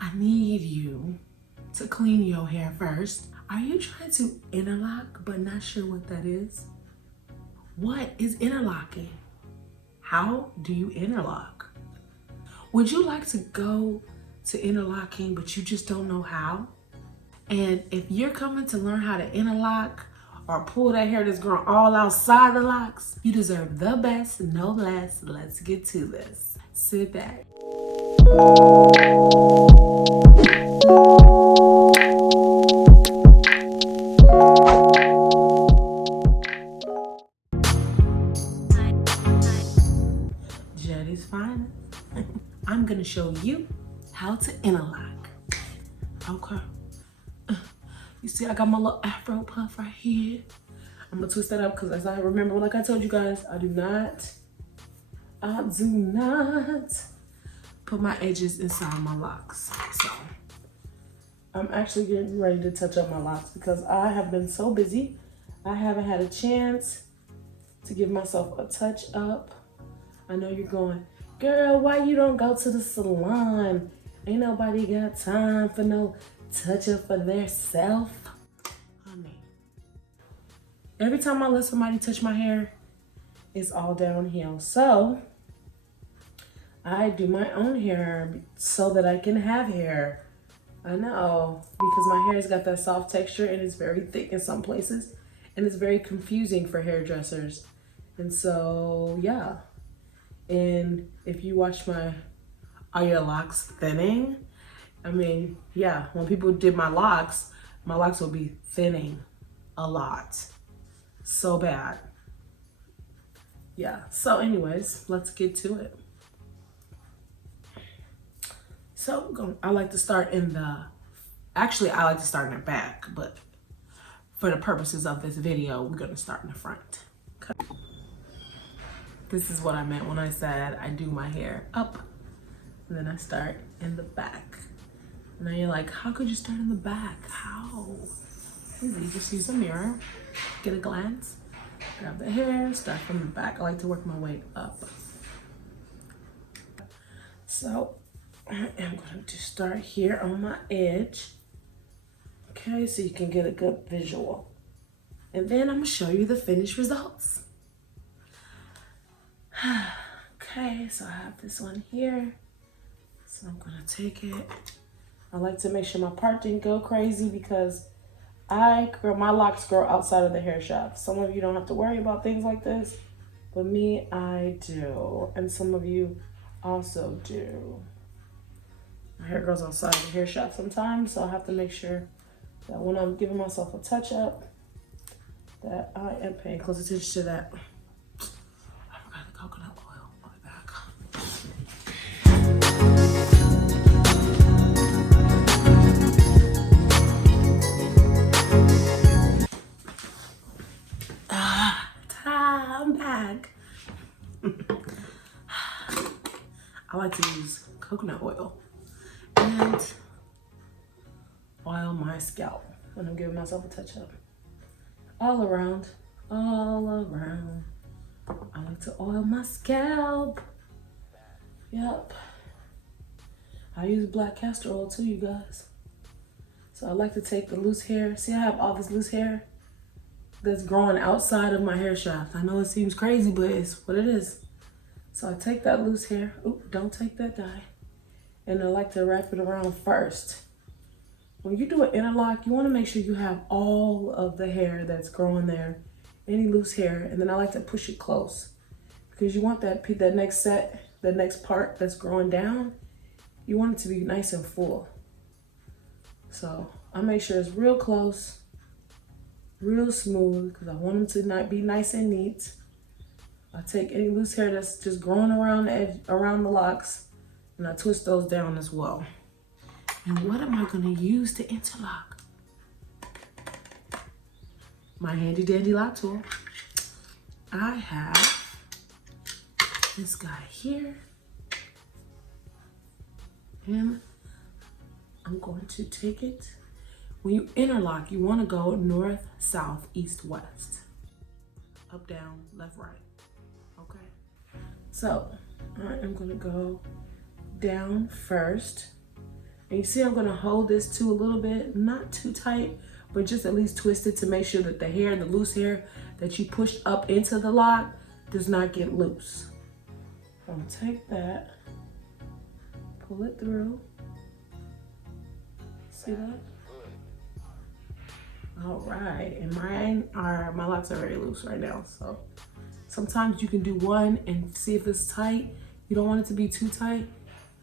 I need you to clean your hair first. Are you trying to interlock but not sure what that is? What is interlocking? How do you interlock? Would you like to go to interlocking but you just don't know how? And if you're coming to learn how to interlock or pull that hair that's growing all outside the locks, you deserve the best, no less. Let's get to this. Sit back. Jetty's finest. I'm gonna show you how to interlock. Okay. You see, I got my little Afro puff right here. I'm gonna twist that up because as I remember, like I told you guys, I do not put my edges inside my locks. So I'm actually getting ready to touch up my locks because I have been so busy. I haven't had a chance to give myself a touch up. I know you're going, girl, why you don't go to the salon? Ain't nobody got time for no touch up for their self. Honey, every time I let somebody touch my hair, it's all downhill. So I do my own hair so that I can have hair. I know, because my hair's got that soft texture and it's very thick in some places and it's very confusing for hairdressers. And so, yeah. And if you watch are your locks thinning? I mean, yeah, when people did my locks will be thinning a lot. So bad. Yeah, so anyways, let's get to it. So I like to start in the back, but for the purposes of this video, we're gonna start in the front. Okay. This is what I meant when I said I do my hair up and then I start in the back. Now you're like, how could you start in the back? How? Easy, just use a mirror, get a glance, grab the hair, start from the back. I like to work my way up. So I am going to start here on my edge. Okay, so you can get a good visual. And then I'm gonna show you the finished results. Okay, so I have this one here. So I'm gonna take it. I like to make sure my part didn't go crazy because my locks grow outside of the hair shaft. Some of you don't have to worry about things like this, but me, I do. And some of you also do. My hair goes outside the hair shaft sometimes, so I have to make sure that when I'm giving myself a touch up, that I am paying close attention to that. I forgot the coconut oil. I'll be back. I'm back. I like to use coconut oil and oil my scalp when I'm giving myself a touch up. All around. I like to oil my scalp. Yep. I use black castor oil too, you guys. So I like to take the loose hair. See, I have all this loose hair that's growing outside of my hair shaft. I know it seems crazy, but it's what it is. So I take that loose hair. Oop, don't take that dye. And I like to wrap it around first. When you do an interlock, you want to make sure you have all of the hair that's growing there, any loose hair, and then I like to push it close because you want that next part that's growing down, you want it to be nice and full. So I make sure it's real close, real smooth, because I want them to not be nice and neat. I take any loose hair that's just growing around the edge, around the locks, and I twist those down as well. And what am I going to use to interlock? My handy dandy lock tool. I have this guy here. And I'm going to take it. When you interlock, you want to go north, south, east, west. Up, down, left, right. Okay. So I am going to go down first. And you see I'm gonna hold this too a little bit, not too tight, but just at least twist it to make sure that the hair, the loose hair that you pushed up into the lock does not get loose. I'm gonna take that, pull it through. See that? All right, and my locks are very loose right now, so sometimes you can do one and see if it's tight. You don't want it to be too tight,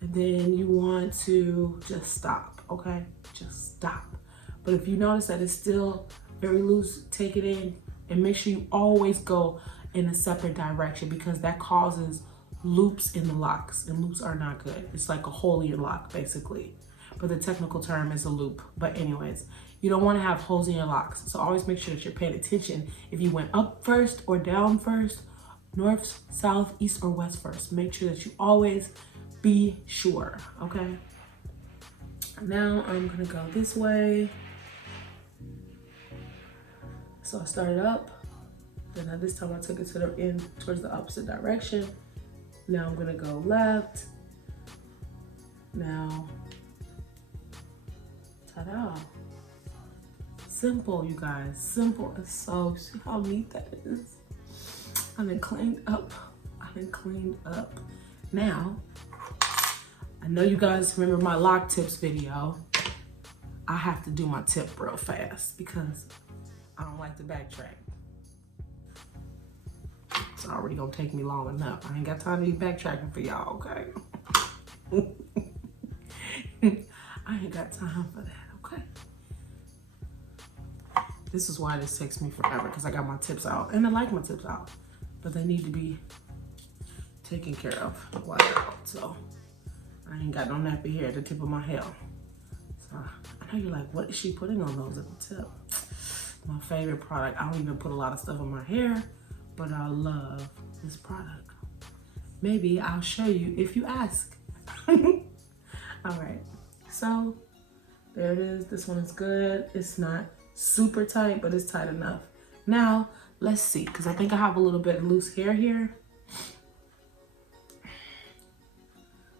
and then you want to just stop, okay? Just stop. But if you notice that it's still very loose, take it in and make sure you always go in a separate direction, because that causes loops in the locks, and loops are not good. It's like a hole in your lock, basically. But the technical term is a loop. But anyways, you don't want to have holes in your locks. So always make sure that you're paying attention. If you went up first or down first, north, south, east, or west first, make sure that you always be sure, okay? Now I'm gonna go this way. So I started up, then this time I took it to the end towards the opposite direction. Now I'm gonna go left. Now, ta-da. Simple, you guys, simple as so. See how neat that is? I've been cleaned up. Now, I know you guys remember my lock tips video. I have to do my tip real fast because I don't like to backtrack. It's already gonna take me long enough. I ain't got time to be backtracking for y'all, okay? I ain't got time for that, okay? This is why this takes me forever, because I got my tips out, and I like my tips out, but they need to be taken care of while they're out. So I ain't got no nappy hair at the tip of my hair. So I know you're like, what is she putting on those at the tip? My favorite product. I don't even put a lot of stuff on my hair, but I love this product. Maybe I'll show you if you ask. All right, so there it is. This one is good. It's not super tight, but it's tight enough. Now, let's see, because I think I have a little bit of loose hair here.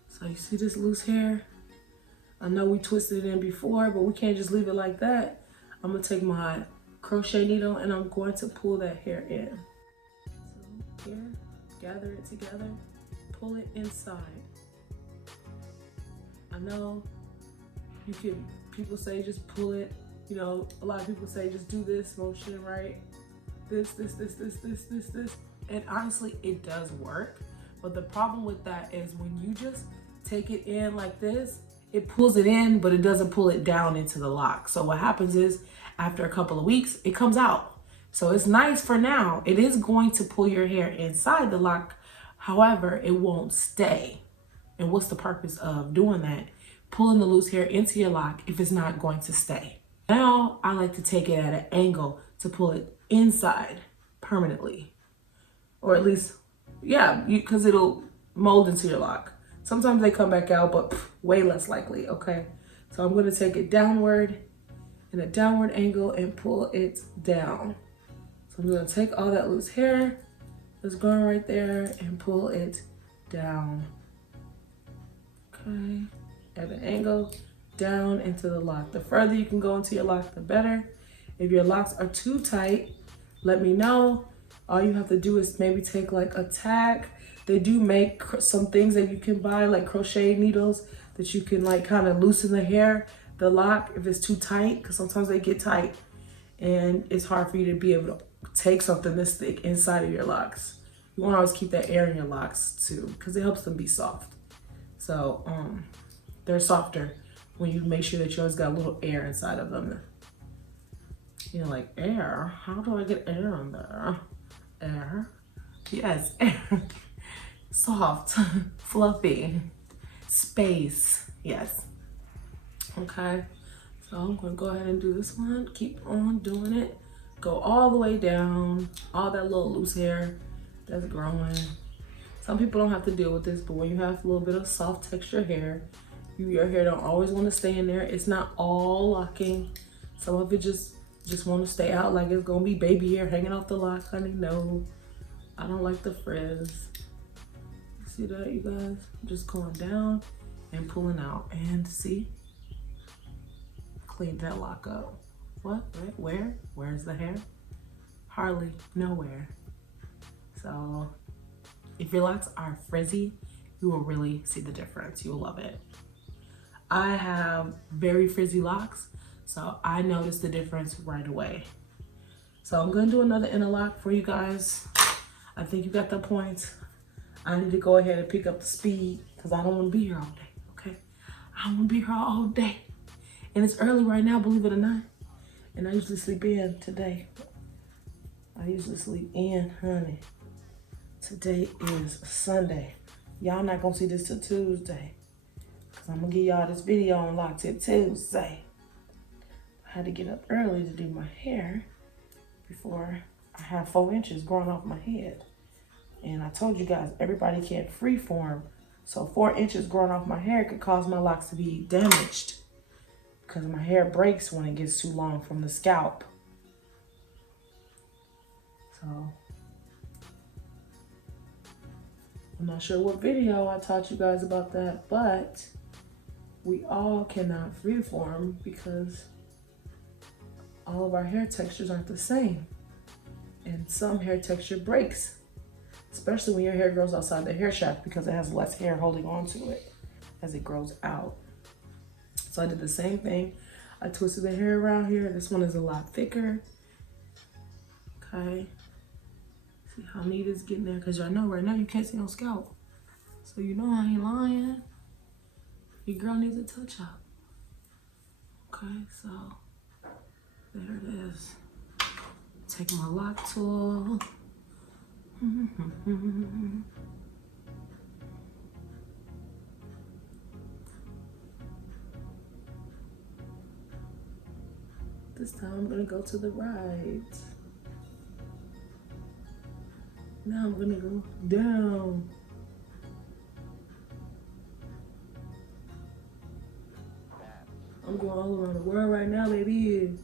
So you see this loose hair? I know we twisted it in before, but we can't just leave it like that. I'm gonna take my crochet needle and I'm going to pull that hair in. So here, gather it together, pull it inside. I know people say just pull it. You know, a lot of people say just do this motion, right? This. And honestly, it does work. But the problem with that is when you just take it in like this, it pulls it in, but it doesn't pull it down into the lock. So what happens is after a couple of weeks, it comes out. So it's nice for now. It is going to pull your hair inside the lock. However, it won't stay. And what's the purpose of doing that? Pulling the loose hair into your lock if it's not going to stay. Now, I like to take it at an angle to pull it inside permanently. Or at least, yeah, because it'll mold into your lock. Sometimes they come back out, but way less likely, okay? So I'm gonna take it downward in a downward angle and pull it down. So I'm gonna take all that loose hair that's going right there and pull it down. Okay, at an angle, down into the lock. The further you can go into your lock, the better. If your locks are too tight, let me know. All you have to do is maybe take like a tack. They do make some things that you can buy, like crochet needles that you can like kind of loosen the hair, the lock, if it's too tight, because sometimes they get tight and it's hard for you to be able to take something this thick inside of your locks. You want to always keep that air in your locks too, because it helps them be soft. So they're softer when you make sure that you always got a little air inside of them. You're like, air? How do I get air in there? Air? Yes, air. Soft, fluffy, space, yes. Okay, so I'm gonna go ahead and do this one. Keep on doing it. Go all the way down, all that little loose hair that's growing. Some people don't have to deal with this, but when you have a little bit of soft texture hair, your hair don't always want to stay in there. It's not all locking. Some of it just want to stay out like it's gonna be baby hair hanging off the lock, honey. No, I don't like the frizz. See that, you guys? Just going down and pulling out. And see, cleaned that lock up. What? Where? Where's the hair? Hardly nowhere. So if your locks are frizzy, you will really see the difference. You will love it. I have very frizzy locks, so I noticed the difference right away. So I'm gonna do another interlock for you guys. I think you got the point. I need to go ahead and pick up the speed because I don't want to be here all day, okay? I don't want to be here all day. And it's early right now, believe it or not. And I usually sleep in today. I usually sleep in, honey. Today is Sunday. Y'all not gonna see this till Tuesday. Cause I'm gonna give y'all this video on Lock Tip Tuesday. I had to get up early to do my hair before I have 4 inches growing off my head. And I told you guys, everybody can't freeform. So 4 inches growing off my hair could cause my locks to be damaged because my hair breaks when it gets too long from the scalp. So I'm not sure what video I taught you guys about that, but we all cannot freeform because all of our hair textures aren't the same. And some hair texture breaks, especially when your hair grows outside the hair shaft because it has less hair holding on to it as it grows out. So I did the same thing. I twisted the hair around here. This one is a lot thicker. Okay. See how neat it's getting there? Because y'all know right now you can't see no scalp. So you know I ain't lying. Your girl needs a touch up. Okay, so there it is. Take my lock tool. This time I'm gonna go to the right. Now I'm gonna go down. I'm going all around the world right now, baby.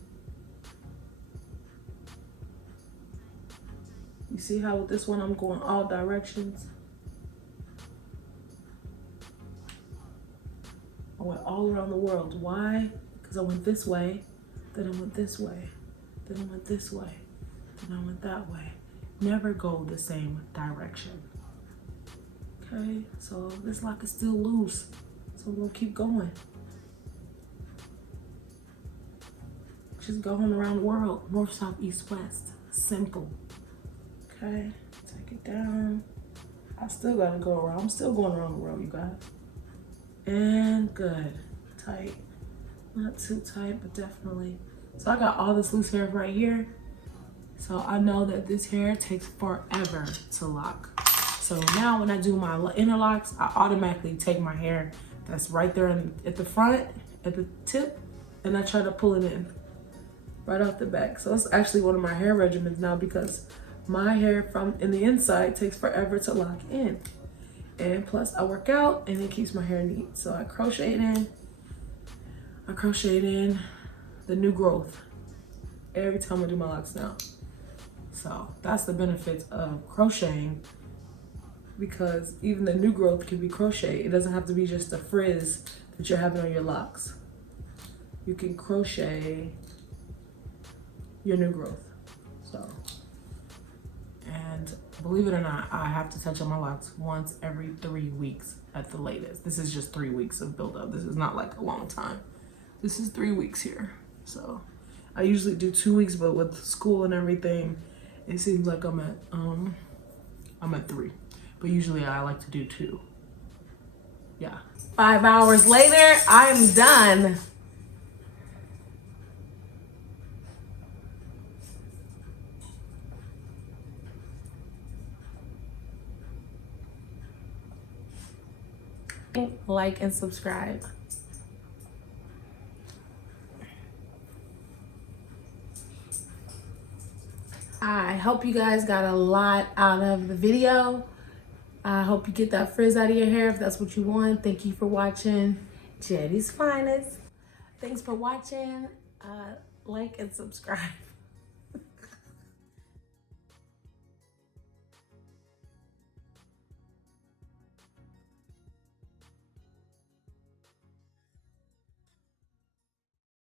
You see how with this one I'm going all directions? I went all around the world. Why? Because I went this way, then I went this way, then I went this way, then I went that way. Never go the same direction. Okay, so this lock is still loose, so I'm gonna keep going. Just going around the world, north, south, east, west. Simple. Okay, take it down. I still gotta go around. I'm still going around the world, you guys. And good. Tight. Not too tight, but definitely. So I got all this loose hair right here. So I know that this hair takes forever to lock. So now when I do my interlocks, I automatically take my hair that's right there at the front, at the tip, and I try to pull it in right off the back. So it's actually one of my hair regimens now because my hair from in the inside takes forever to lock in. And plus I work out and it keeps my hair neat. So I crochet in the new growth every time I do my locks now. So that's the benefits of crocheting, because even the new growth can be crocheted. It doesn't have to be just a frizz that you're having on your locks. You can crochet your new growth. So, and believe it or not, I have to touch on my locks once every 3 weeks at the latest. This is just 3 weeks of buildup. This is not like a long time. This is 3 weeks here. So I usually do 2 weeks, but with school and everything, it seems like I'm at 3. But usually I like to do 2. Yeah. 5 hours later, I'm done. Like and subscribe. I hope you guys got a lot out of the video. I hope you get that frizz out of your hair if that's what you want. Thank you for watching Jetty's Finest. Thanks for watching. Like and subscribe.